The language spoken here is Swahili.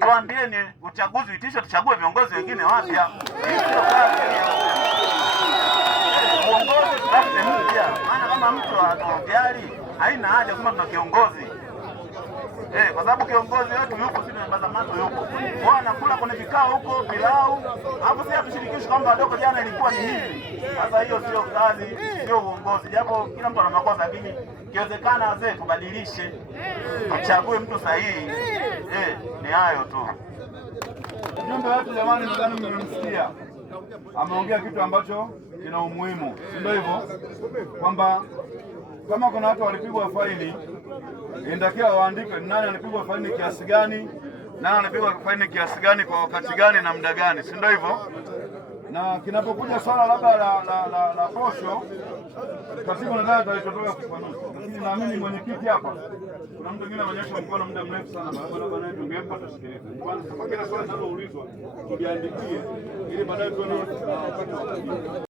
Tuambieni uchaguzi uitishwe, tuchague viongozi wengine wapya. Uongozi tutafute mpya, maana kama mtu atojali haina haja kama tuna kiongozi kwa sababu kiongozi wetu yupo, sisi tunabaza mato yupo, wao anakula kwenye vikao huko pilau, hapo sisi tushirikishe kwamba wadogo jana ilikuwa ni hivi. Sasa hiyo sio kazi, sio uongozi, japo kila mtu ana makosa, lakini kiwezekana wazee tubadilishe, tuchague mtu sahihi. Ni hayo tu. Mjumbe wetu jamani, nadhani mmemsikia ameongea kitu ambacho kina umuhimu, si ndio hivyo? Kwamba kama kuna watu walipigwa faini, inatakiwa waandike nani alipigwa faini kiasi gani, nani alipigwa faini kiasi gani, kwa wakati gani na muda gani, si ndio hivyo? Na kinapokuja swala labda la posho, katibu nadhani atalitotoa kufafanua, lakini naamini mwenyekiti hapa kuna mtu mwingine amenyosha mkono muda mrefu sana, baadaye tungempa tusikilize. Kwanza kila swali linaloulizwa tuliandikie ili baadaye tuone wakati